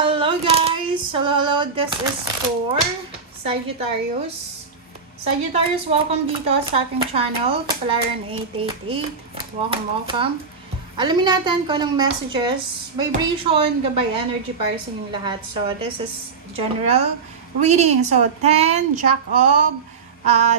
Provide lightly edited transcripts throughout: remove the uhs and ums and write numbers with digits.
Hello guys! Hello. This is for Sagittarius. Sagittarius, welcome dito sa aking channel, Kapalaran 888. Welcome. Alamin natin kung anong messages, vibration, gabay energy para sa inyong lahat. So, this is general reading. So, 10, Jack of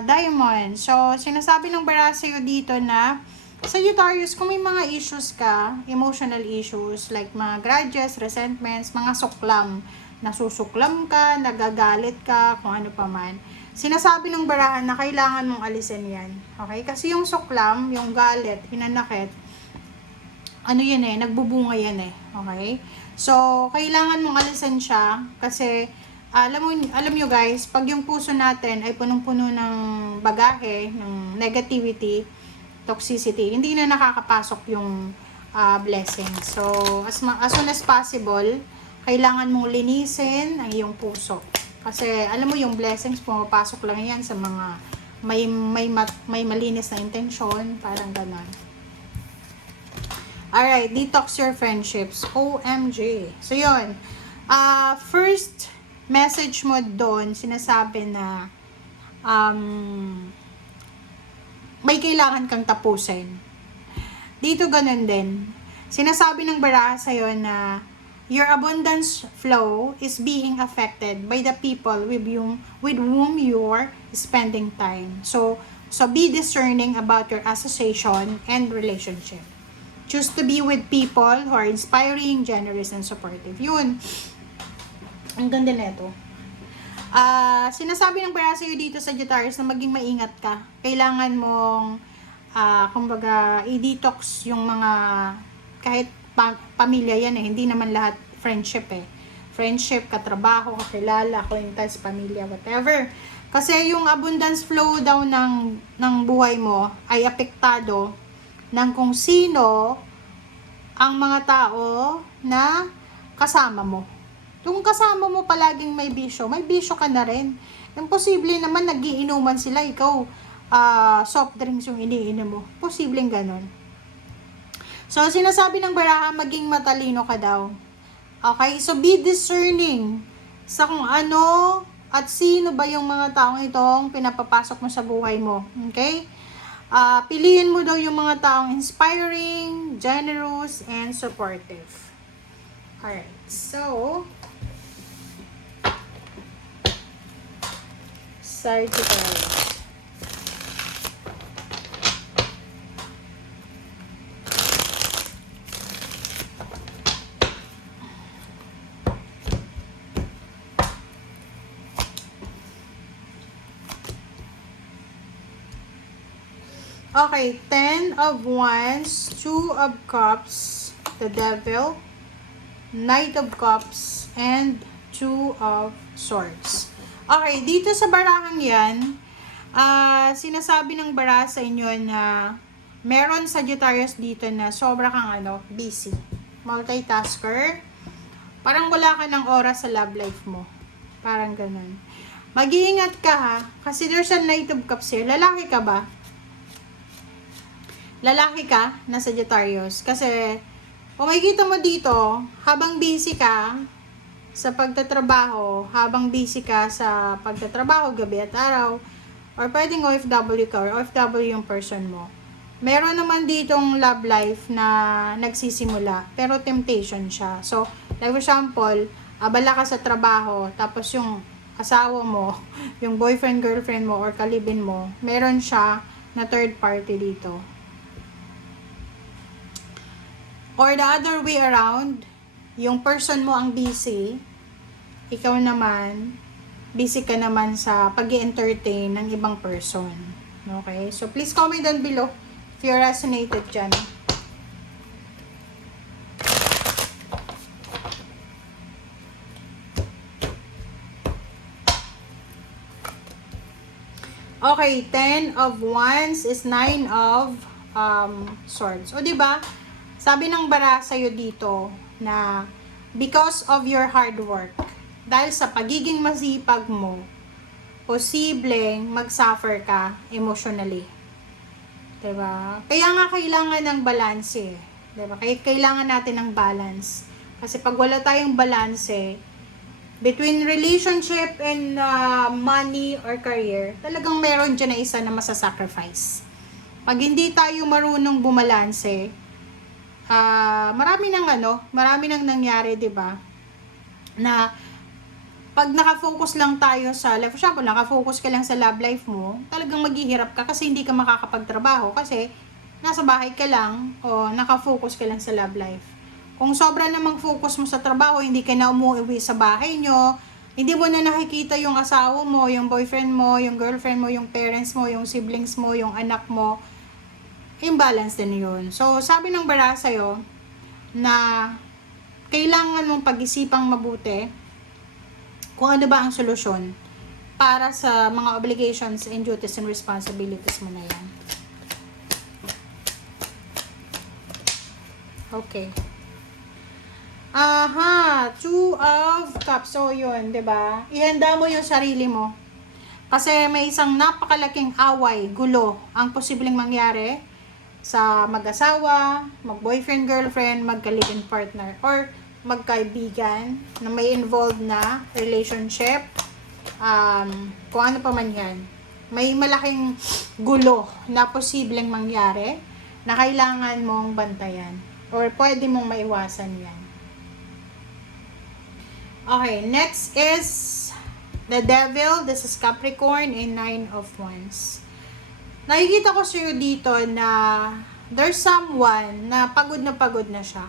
Diamond. So, sinasabi ng bara sa'yo dito na Sagittarius, kung may mga issues ka, emotional issues, like mga grudges, resentments, mga suklam, nasusuklam ka, nagagalit ka, kung ano pa man, sinasabi ng barahan na kailangan mong alisin yan. Okay? Kasi yung suklam, yung galit, hinanakit, ano yan nagbubunga yan Okay? So, kailangan mong alisin siya kasi alam nyo guys, pag yung puso natin ay punong-puno ng bagahe, ng negativity, toxicity, hindi na nakakapasok yung blessing. So, as soon as possible, kailangan mong linisin ang iyong puso. Kasi, alam mo, yung blessings, pumapasok lang yan sa mga may malinis na intensyon, parang ganon. Alright, detox your friendships. OMG. So, yun. First message mo doon, sinasabi na, may kailangan kang tapusin. Dito ganun din. Sinasabi ng baraha sa'yo na your abundance flow is being affected by the people with whom you're spending time. So be discerning about your association and relationship. Choose to be with people who are inspiring, generous, and supportive. Yun. Ang ganda nito. Sinasabi ng bara sa'yo dito sa Sagittarius na maging maingat ka. Kailangan mong, kumbaga, i-detox yung mga, kahit pamilya yan hindi naman lahat friendship Friendship, katrabaho, kakilala, acquaintance, pamilya, whatever. Kasi yung abundance flow daw ng buhay mo ay apektado ng kung sino ang mga tao na kasama mo. Kung kasama mo palaging may bisyo ka na rin. Imposible naman nagiinuman sila, ikaw soft drinks yung iniinom mo. Posibleng ganon. So, sinasabi ng baraha, maging matalino ka daw. Okay? So, be discerning sa kung ano at sino ba yung mga taong itong pinapapasok mo sa buhay mo. Okay? Piliin mo daw yung mga taong inspiring, generous, and supportive. Alright. So, Sagittarius. Okay, 10 of Wands, 2 of Cups, the Devil, Knight of Cups, and 2 of Swords. Okay, dito sa barahang yan, sinasabi ng baraha sa inyo na meron Sagittarius dito na sobra kang busy. Multitasker. Parang wala ka ng oras sa love life mo. Parang ganun. Mag-iingat ka ha, kasi there's a Knight of Cups here. Lalaki ka ba? Lalaki ka na Sagittarius. Kasi, kung makikita mo dito, habang busy ka sa pagtatrabaho, gabi at araw, or pwedeng OFW ka, or OFW yung person mo, meron naman ditong love life na nagsisimula, pero temptation siya. So, like for example, abala ka sa trabaho, tapos yung asawa mo, yung boyfriend, girlfriend mo, or kalibin mo, meron siya na third party dito. Or the other way around, yung person mo ang busy, ikaw naman, busy ka naman sa pag-i-entertain ng ibang person. Okay? So, please comment down below if you resonated dyan. Okay, 10 of Wands is 9 of Swords. O, diba? Sabi ng bara sa'yo dito na because of your hard work, dahil sa pagiging masipag mo, posibleng mag-suffer ka emotionally. Diba? Kaya nga kailangan ng balance Diba? Kaya kailangan natin ng balance. Kasi pag wala tayong balanse, between relationship and money or career, talagang meron dyan na isa na masasacrifice. Pag hindi tayo marunong bumalanse, marami nang nangyari, 'di ba? Na pag nakafocus lang tayo sa, for example, nakafocus ka lang sa love life mo, talagang maghihirap ka kasi hindi ka makakapagtrabaho kasi nasa bahay ka lang o nakafocus ka lang sa love life. Kung sobra namang focus mo sa trabaho, hindi ka na umuwi sa bahay nyo, hindi mo na nakikita yung asawa mo, yung boyfriend mo, yung girlfriend mo, yung parents mo, yung siblings mo, yung anak mo, imbalance din yun. So, sabi ng bara sa'yo na kailangan mong pag-isipang mabuti kung ano ba ang solusyon para sa mga obligations and duties and responsibilities mo na yan. Okay. Two of Cups. So, yun, 'di ba? Ihanda mo yung sarili mo. Kasi may isang napakalaking away, gulo, ang posibleng mangyari sa mag-asawa, mag-boyfriend, girlfriend, magka-live-in partner, or magkaibigan na may involved na relationship. Kung ano pa man yan. May malaking gulo na posibleng mangyari na kailangan mong bantayan. Or pwede mong maiwasan yan. Okay, next is the Devil. This is Capricorn in 9 of Wands. Nakikita ko sa'yo dito na there's someone na pagod na siya.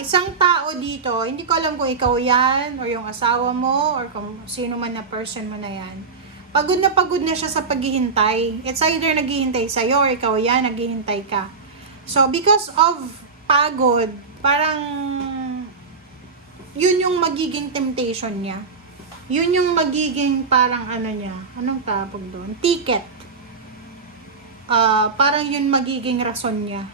Isang tao dito, hindi ko alam kung ikaw yan, or yung asawa mo, or kung sino man na person mo na yan. Pagod na siya sa paghihintay. It's either naghihintay sa'yo, or ikaw yan, naghihintay ka. So, because of pagod, parang yun yung magiging temptation niya. Yun yung magiging parang anong tawag doon? Ticket. Parang yun magiging rason niya.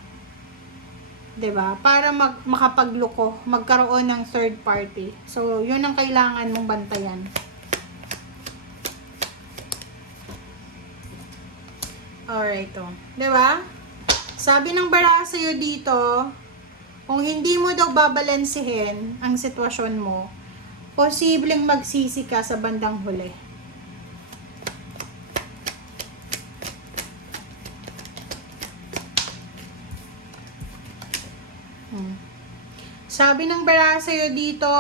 'Di ba? Para makapagloko, magkaroon ng third party. So, yun ang kailangan mong bantayan. Alright, 'di ba? Sabi ng bara sa'yo dito, kung hindi mo daw babalansehin ang sitwasyon mo, posibleng magsisi ka sa bandang huli. Sabi ng bara sa'yo dito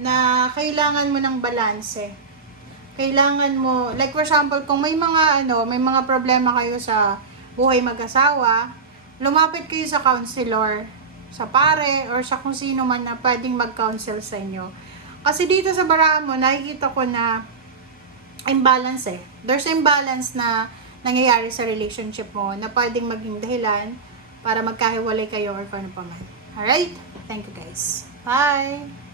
na kailangan mo ng balanse. Kailangan mo, like for example, kung may mga problema kayo sa buhay mag-asawa, lumapit kayo sa counselor, sa pare, or sa kung sino man na pwedeng mag-counsel sa inyo. Kasi dito sa barahan mo, nakikita ko na imbalance eh. There's imbalance na nangyayari sa relationship mo na pwedeng maging dahilan para magkahiwalay kayo or kung ano pa man. Alright? Thank you guys. Bye!